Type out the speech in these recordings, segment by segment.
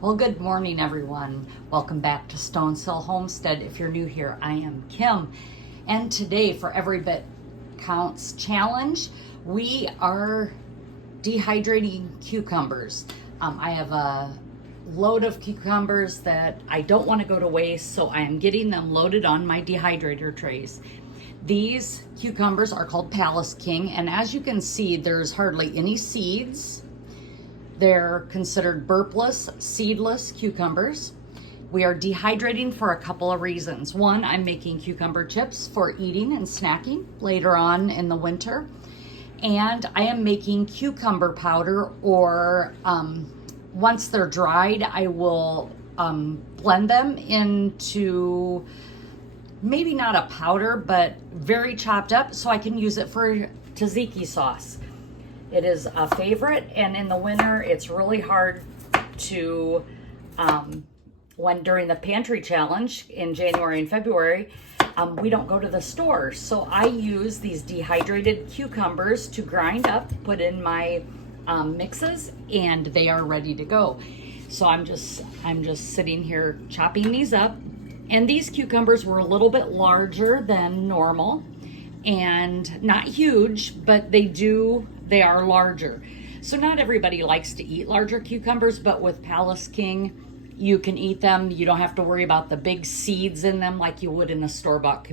Well, good morning, everyone. Welcome back to Stonesill Homestead. If you're new here, I am Kim. And today, for Every Bit Counts Challenge, we are dehydrating cucumbers. I have a load of cucumbers that I don't want to go to waste, so I am getting them loaded on my dehydrator trays. These cucumbers are called Palace King, and as you can see, there's hardly any seeds. They're considered burpless, seedless cucumbers. We are dehydrating for a couple of reasons. One, I'm making cucumber chips for eating and snacking later on in the winter. And I am making cucumber powder, or once they're dried, I will blend them into maybe not a powder, but very chopped up so I can use it for tzatziki sauce. It is a favorite, and in the winter, it's really hard to, when during the pantry challenge in January and February, we don't go to the store. So I use these dehydrated cucumbers to grind up, put in my mixes, and they are ready to go. So I'm just sitting here chopping these up, and these cucumbers were a little bit larger than normal and not huge, but they are larger. So not everybody likes to eat larger cucumbers, but with Palace King, you can eat them. You don't have to worry about the big seeds in them like you would in the store-bought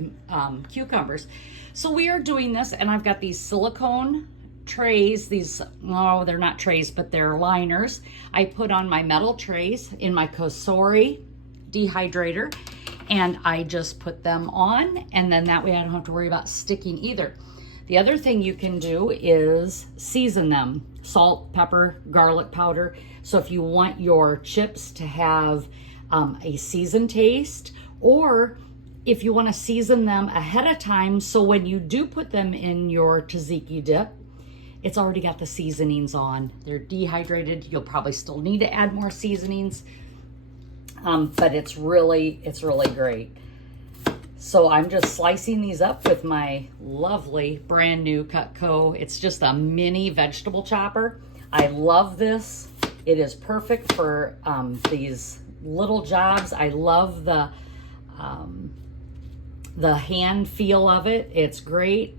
cucumbers. So we are doing this, and I've got these silicone trays. These, no, they're not trays, but they're liners. I put on my metal trays in my Cosori dehydrator, and I just put them on, and then that way I don't have to worry about sticking either. The other thing you can do is season them. Salt, pepper, garlic powder. So if you want your chips to have a seasoned taste, or if you want to season them ahead of time, so when you do put them in your tzatziki dip, it's already got the seasonings on. They're dehydrated. You'll probably still need to add more seasonings, but it's really great. So I'm just slicing these up with my lovely brand new Cutco. It's just a mini vegetable chopper. I love this. It is perfect for these little jobs. I love the hand feel of it. It's great.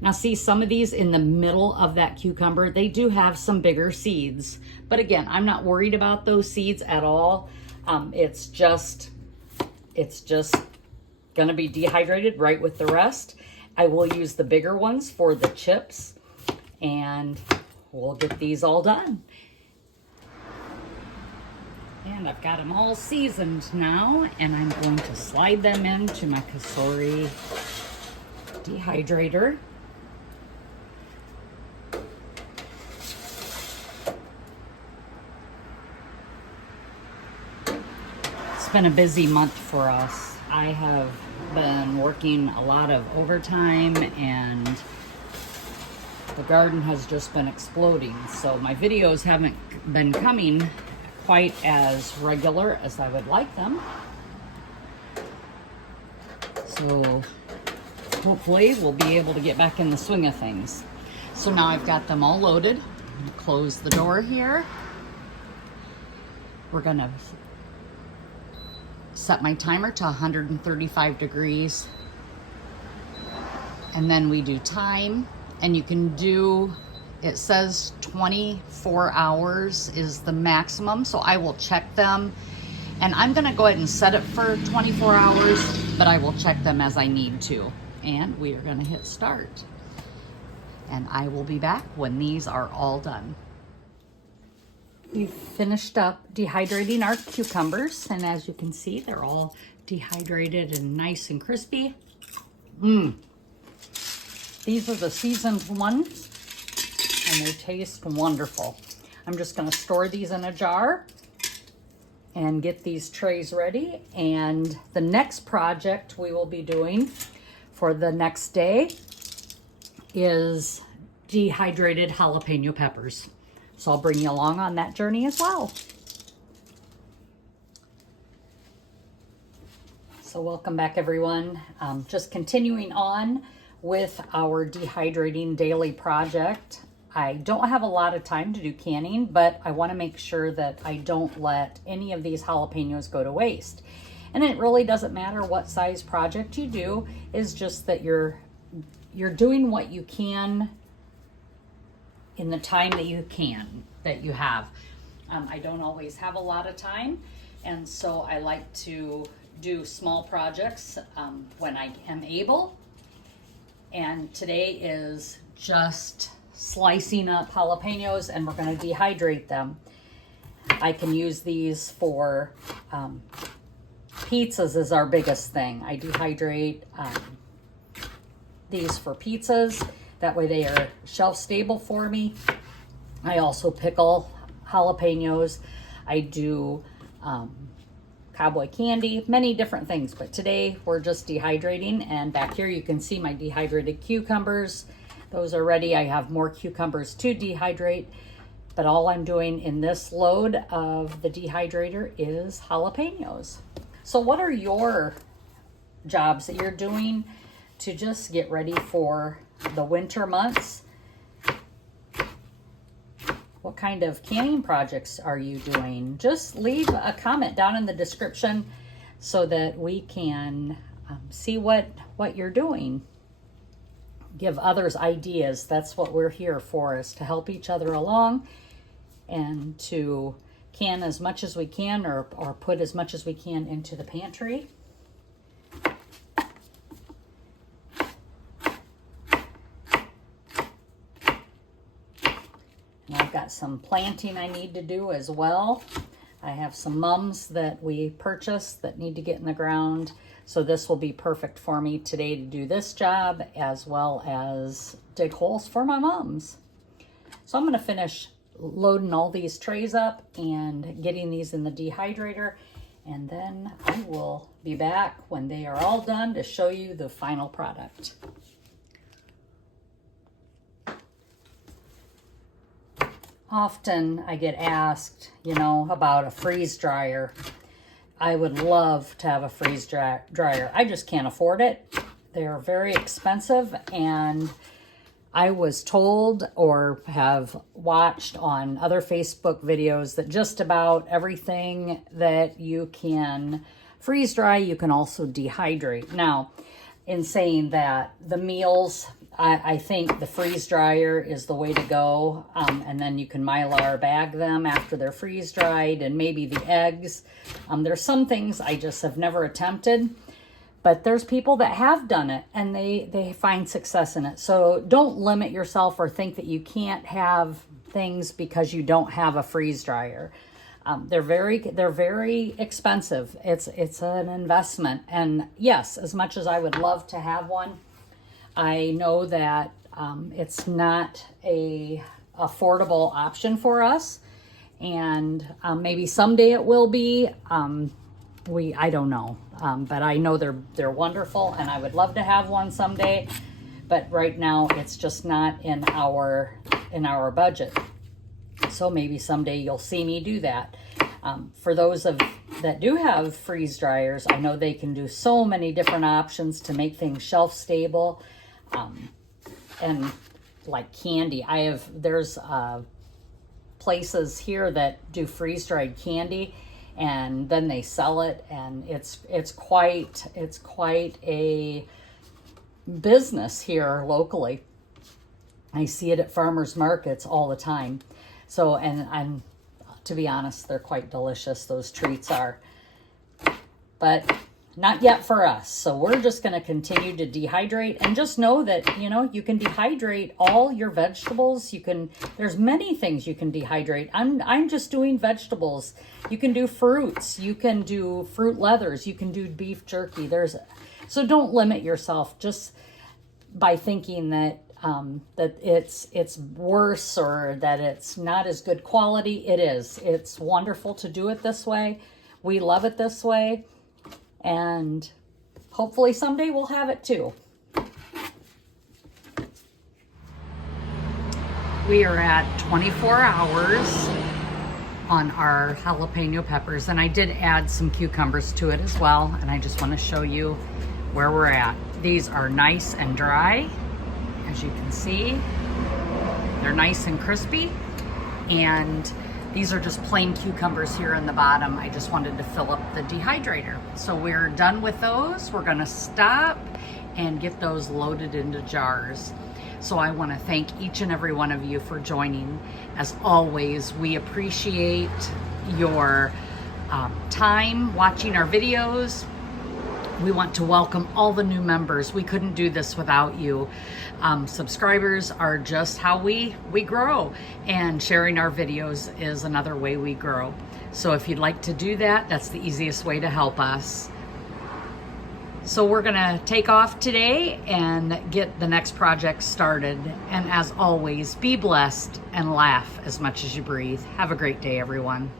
Now see, some of these in the middle of that cucumber, they do have some bigger seeds. But again, I'm not worried about those seeds at all. It's just gonna be dehydrated right with the rest. I will use the bigger ones for the chips, and we'll get these all done. And I've got them all seasoned now, and I'm going to slide them into my Cosori dehydrator. It's been a busy month for us. I have been working a lot of overtime, and the garden has just been exploding. So my videos haven't been coming quite as regular as I would like them. So hopefully we'll be able to get back in the swing of things. So now I've got them all loaded. I'm gonna close the door here. We're gonna set my timer to 135 degrees, and then we do time, and you can do, it says 24 hours is the maximum, so I will check them, and I'm gonna go ahead and set it for 24 hours, but I will check them as I need to. And we are gonna hit start, and I will be back when these are all done. We've finished up dehydrating our cucumbers, and as you can see, they're all dehydrated and nice and crispy. These are the seasoned ones, and they taste wonderful. I'm just gonna store these in a jar and get these trays ready. And the next project we will be doing for the next day is dehydrated jalapeno peppers. So I'll bring you along on that journey as well. So welcome back, everyone. Just continuing on with our dehydrating daily project. I don't have a lot of time to do canning, but I want to make sure that I don't let any of these jalapenos go to waste. And it really doesn't matter what size project you do, it's just that you're doing what you can in the time that you have. I don't always have a lot of time, and so I like to do small projects when I am able. And today is just slicing up jalapenos, and we're going to dehydrate them. I can use these for pizzas is our biggest thing. I dehydrate these for pizzas. That way they are shelf stable for me. I also pickle jalapenos. I do cowboy candy, many different things. But today we're just dehydrating. And back here you can see my dehydrated cucumbers. Those are ready. I have more cucumbers to dehydrate. But all I'm doing in this load of the dehydrator is jalapenos. So what are your jobs that you're doing to just get ready for the winter months? What kind of canning projects are you doing? Just leave a comment down in the description so that we can see what you're doing. Give others ideas. That's what we're here for, is to help each other along and to can as much as we can, or put as much as we can into the pantry. And I've got some planting I need to do as well. I have some mums that we purchased that need to get in the ground. So this will be perfect for me today to do this job, as well as dig holes for my mums. So I'm going to finish loading all these trays up and getting these in the dehydrator, and then I will be back when they are all done to show you the final product. Often I get asked, about a freeze dryer. I would love to have a freeze dryer. I just can't afford it. They're very expensive, and I was told or have watched on other Facebook videos that just about everything that you can freeze dry, you can also dehydrate. Now, in saying that, the meals, I think the freeze dryer is the way to go. And then you can Mylar bag them after they're freeze dried, and maybe the eggs. There's some things I just have never attempted. But there's people that have done it, and they find success in it. So don't limit yourself or think that you can't have things because you don't have a freeze dryer. They're very expensive. It's an investment. And yes, as much as I would love to have one, I know that it's not a affordable option for us. And maybe someday it will be. I don't know, but I know they're wonderful, and I would love to have one someday. But right now, it's just not in our budget. So maybe someday you'll see me do that. For those that do have freeze dryers, I know they can do so many different options to make things shelf stable, and like candy. There's places here that do freeze dried candy, and then they sell it, and it's quite a business here locally. I see it at farmers markets all the time. So, and to be honest, they're quite delicious, those treats are. But not yet for us. So we're just going to continue to dehydrate, and just know that, you can dehydrate all your vegetables. There's many things you can dehydrate. I'm just doing vegetables. You can do fruits. You can do fruit leathers. You can do beef jerky. So don't limit yourself just by thinking that it's worse or that it's not as good quality. It is. It's wonderful to do it this way. We love it this way. And hopefully someday we'll have it too. We are at 24 hours on our jalapeno peppers, and I did add some cucumbers to it as well, and I just want to show you where we're at. These are nice and dry, as you can see. They're nice and crispy. And these are just plain cucumbers here in the bottom. I just wanted to fill up the dehydrator. So we're done with those. We're gonna stop and get those loaded into jars. So I wanna thank each and every one of you for joining. As always, we appreciate your time watching our videos. We want to welcome all the new members. We couldn't do this without you. Subscribers are just how we grow, and sharing our videos is another way we grow. So if you'd like to do that, that's the easiest way to help us. So we're gonna take off today and get the next project started. And as always, be blessed and laugh as much as you breathe. Have a great day, everyone.